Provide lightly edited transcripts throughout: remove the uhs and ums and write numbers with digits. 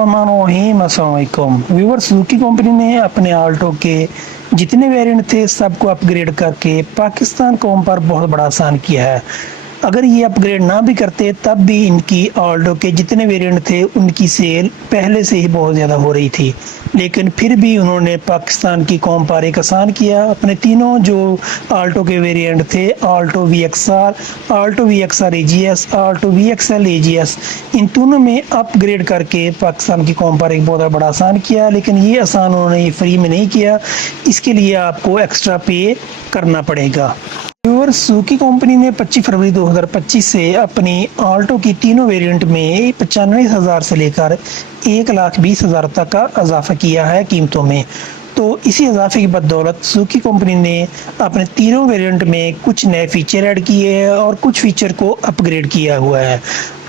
बिस्मिल्लाहिर्रहमानिर्रहीम। अस्सलाम वालेकुम व्यूअर्स, सुजुकी कंपनी ने अपने आल्टो के जितने वेरिएंट थे सबको अपग्रेड करके पाकिस्तान कौम पर बहुत बड़ा आसान किया है। अगर ये अपग्रेड ना भी करते तब भी इनकी आल्टो के जितने वेरिएंट थे उनकी सेल पहले से ही बहुत ज़्यादा हो रही थी, लेकिन फिर भी उन्होंने पाकिस्तान की कौम पर एक आसान किया। अपने तीनों जो आल्टो के वेरिएंट थे, Alto VXR, Alto VXR AGS, Alto VXL AGS, इन तीनों में अपग्रेड करके पाकिस्तान की कौम पर एक बहुत बड़ा आसान किया। लेकिन ये आसान उन्होंने फ्री में नहीं किया, इसके लिए आपको एक्स्ट्रा पे करना पड़ेगा। व्यूअर्स, सुजुकी कंपनी ने 25 फरवरी 2025 से अपनी आल्टो की तीनों वेरिएंट में 95,000 से लेकर 1,20,000 तक का इजाफा किया है कीमतों में। तो इसी इजाफे की बदौलत सुजुकी कंपनी ने अपने तीनों वेरिएंट में कुछ नए फीचर ऐड किए हैं और कुछ फीचर को अपग्रेड किया हुआ है।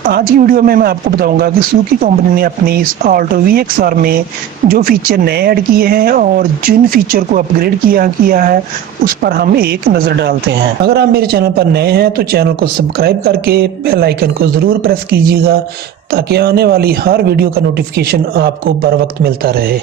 आज की वीडियो में मैं आपको बताऊंगा कि सुजुकी कंपनी ने अपनी इस आल्टो VXR में जो फीचर नए ऐड किए हैं और जिन फीचर को अपग्रेड किया है उस पर हम एक नज़र डालते हैं। अगर आप मेरे चैनल पर नए हैं तो चैनल को सब्सक्राइब करके बेल आइकन को ज़रूर प्रेस कीजिएगा ताकि आने वाली हर वीडियो का नोटिफिकेशन आपको बर वक्त मिलता रहे।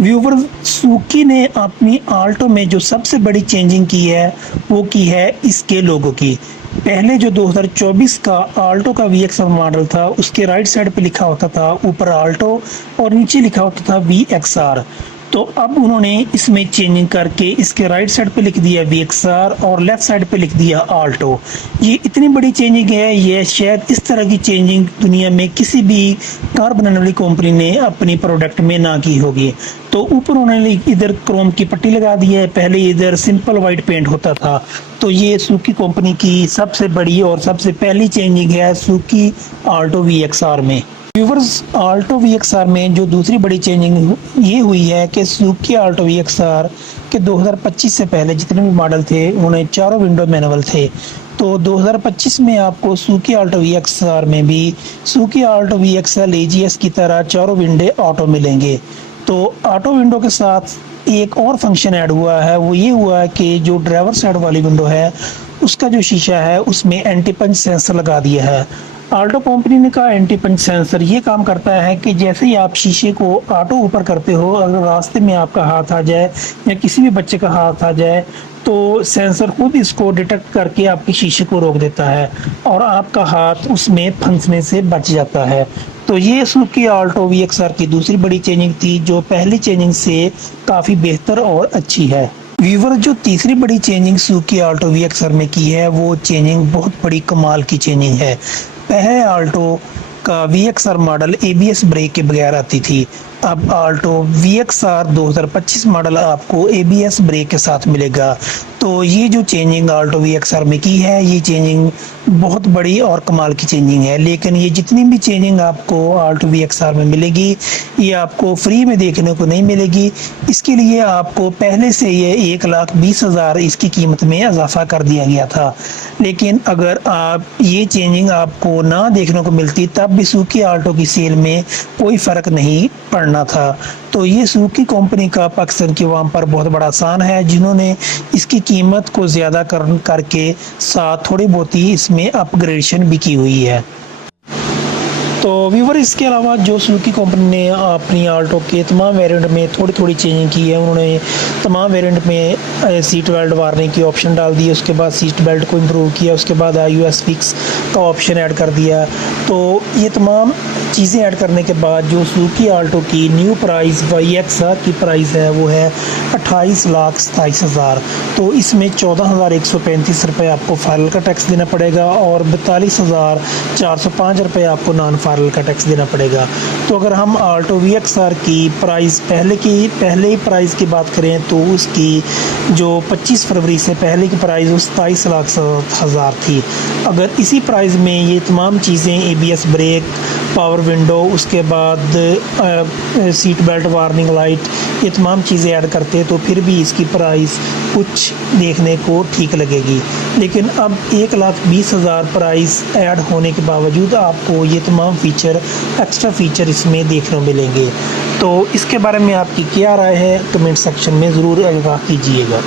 व्यूवर, सुजुकी ने अपनी आल्टो में जो सबसे बड़ी चेंजिंग की है वो की है इसके लोगो की। पहले जो 2024 का आल्टो का VXR मॉडल था उसके राइट साइड पे लिखा होता था ऊपर आल्टो और नीचे लिखा होता था VXR। तो अब उन्होंने इसमें चेंजिंग करके इसके राइट साइड पे लिख दिया VXR और लेफ्ट साइड पे लिख दिया आल्टो। ये इतनी बड़ी चेंजिंग है, ये शायद इस तरह की चेंजिंग दुनिया में किसी भी कार बनाने वाली कंपनी ने अपनी प्रोडक्ट में ना की होगी। तो ऊपर उन्होंने इधर क्रोम की पट्टी लगा दी है, पहले इधर सिंपल वाइट पेंट होता था। तो ये सुजुकी कंपनी की सबसे बड़ी और सबसे पहली चेंजिंग है सुजुकी आल्टो VXR में। व्यूवर्स, आल्टो VXR में जो दूसरी बड़ी चेंजिंग ये हुई है कि सुजुकी आल्टो VXR के 2025 से पहले जितने भी मॉडल थे उन्हें चारों विंडो मैनुअल थे। तो 2025 में आपको सुजुकी आल्टो VXR में भी सुजुकी आल्टो VXL AGS की तरह चारों विंडो ऑटो मिलेंगे। तो ऑटो विंडो के साथ एक और फंक्शन ऐड हुआ है, वो ये हुआ है कि जो ड्राइवर साइड वाली विंडो है उसका जो शीशा है उसमें एंटी पंच सेंसर लगा दिया है। आल्टो कंपनी ने कहा एंटी पंच सेंसर ये काम करता है कि जैसे ही आप शीशे को ऑटो ऊपर करते हो, अगर रास्ते में आपका हाथ आ जाए या किसी भी बच्चे का हाथ आ जाए तो सेंसर खुद इसको डिटेक्ट करके आपके शीशे को रोक देता है और आपका हाथ उसमें फंसने से बच जाता है। तो ये सुजुकी आल्टो VXR की दूसरी बड़ी चेंजिंग थी जो पहली चेंजिंग से काफ़ी बेहतर और अच्छी है। व्यूवर, जो तीसरी बड़ी चेंजिंग सुजुकी आल्टो VXR में की है वो चेंजिंग बहुत बड़ी कमाल की चेंजिंग है। पहले आल्टो का VXR मॉडल ABS ब्रेक के बगैर आती थी, अब आल्टो VXR 2025 मॉडल आपको ABS ब्रेक के साथ मिलेगा। तो ये जो चेंजिंग आल्टो VXR में की है ये चेंजिंग बहुत बड़ी और कमाल की चेंजिंग है। लेकिन ये जितनी भी चेंजिंग आपको आल्टो VXR में मिलेगी ये आपको फ्री में देखने को नहीं मिलेगी। इसके लिए आपको पहले से ये 1,20,000 इसकी कीमत में इजाफा कर दिया गया था। लेकिन अगर आप ये चेंजिंग आपको ना देखने को मिलती तब भी सुजुकी आल्टो की सेल में कोई फ़र्क नहीं पड़ना था। तो ये सुजुकी कंपनी का पाकिस्तान की आवाम पर बहुत बड़ा आसान है जिन्होंने इसकी कीमत को ज़्यादा करके साथ थोड़ी बहुत ही इसमें अपग्रेडेशन भी की हुई है। तो व्यूवर, इसके अलावा जो सुजुकी कंपनी ने अपनी आल्टो के तमाम वेरिएंट में थोड़ी चेंजिंग की है, उन्होंने तमाम वेरिएंट में सीट बेल्ट वार्निंग की ऑप्शन डाल दी है, उसके बाद सीट बेल्ट को इम्प्रूव किया, उसके बाद iOS फिक्स का ऑप्शन ऐड कर दिया। तो ये तमाम चीज़ें ऐड करने के बाद जो सुजुकी आल्टो की न्यू प्राइस VXR की प्राइस है वो है 28,27,000। तो इसमें 14,135 रुपये आपको फाइनल का टैक्स देना पड़ेगा और 42,405 रुपये आपको नॉन फाइनल का टैक्स देना पड़ेगा। तो अगर हम आल्टो VXR की प्राइस पहले ही प्राइस की बात करें तो उसकी जो 25 फरवरी से पहले की प्राइस 27,00,000 थी। अगर इसी प्राइस में ये तमाम चीज़ें ABS ब्रेक, पावर विंडो, उसके बाद सीट बेल्ट वार्निंग लाइट, ये तमाम चीज़ें ऐड करते हैं तो फिर भी इसकी प्राइस कुछ देखने को ठीक लगेगी। लेकिन अब 1,20,000 प्राइस ऐड होने के बावजूद आपको ये तमाम फीचर एक्स्ट्रा फीचर इसमें देखने को मिलेंगे। तो इसके बारे में आपकी क्या राय है कमेंट सेक्शन में ज़रूर आगाह कीजिएगा।